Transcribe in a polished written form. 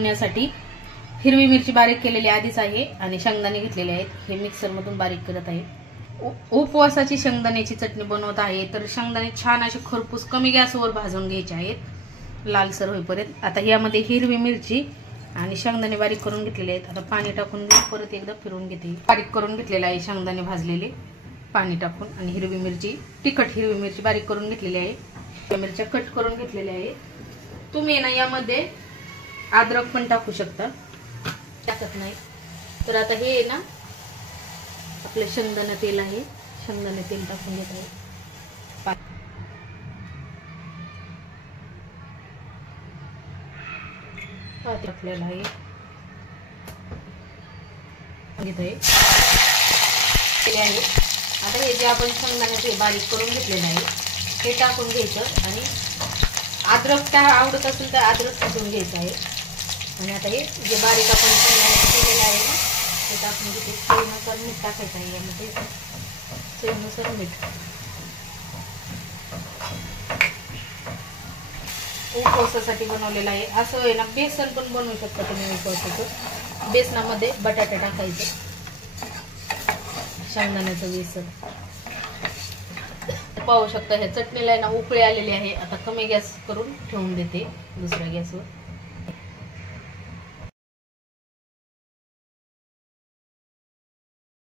बनवण्यासाठी हिरवी मिरची बारीक केलेली आधीच आहे आणि शेंगदाणे घेतलेले आहेत, हे मिक्सर मधून बारीक करत आहे। उपवासाची शेंगदाण्याची चटणी बनवत आहे, तर शेंगदाणे छान असे खरपूस कमी गॅसवर भाजून घ्यायचे आहेत लालसर होईपर्यंत। आता यामध्ये हिरवी मिरची आणि शेंगदाणे बारीक करून घेतलेले आहेत। आता पाणी टाकून परत एकदा फिरवून घेते। बारीक करून घेतलेले आहे शेंगदाणे भाजलेले, पाणी टाकून, आणि हिरवी मिरची, तिखट हिरवी मिरची बारीक करून घेतलेली आहे। मिरच्या कट करून घेतलेल्या आहेत। तुम्ही ना यामध्ये अद्रक पण टाकू शकता, टाकत नाही तर। आता हे ना आपलं शेंगदाणे तेल आहे, शेंगदाणे तेल टाकून घेत आहे। टाकलेलं आहे, घेत आहे। आता हे जे आपण शेंगदाणे बारीक करून घेतलेलं आहे हे टाकून घ्यायचं, आणि अद्रक आवडत असेल तर अद्रक टाकून घ्यायचं आहे। आणि आता हे जे बारीक आपण शेंगदाणे केलेलं आहे ना ते टाकून घेते। चवीनुसार मीठ टाकायचं आहे यामध्ये, चवीनुसार मीठ। उपवासासाठी बनवलेलं आहे। असं आहे ना बेसन पण बनवू शकता तुम्ही उपवासाचं। बेसनामध्ये बटाटा टाकायचं, शेंगदाण्याचं बेसन। पाहू शकता ह्या चटणीला ना उकळी आलेली आहे। आता कमी गॅस करून ठेवून देते दुसऱ्या गॅसवर।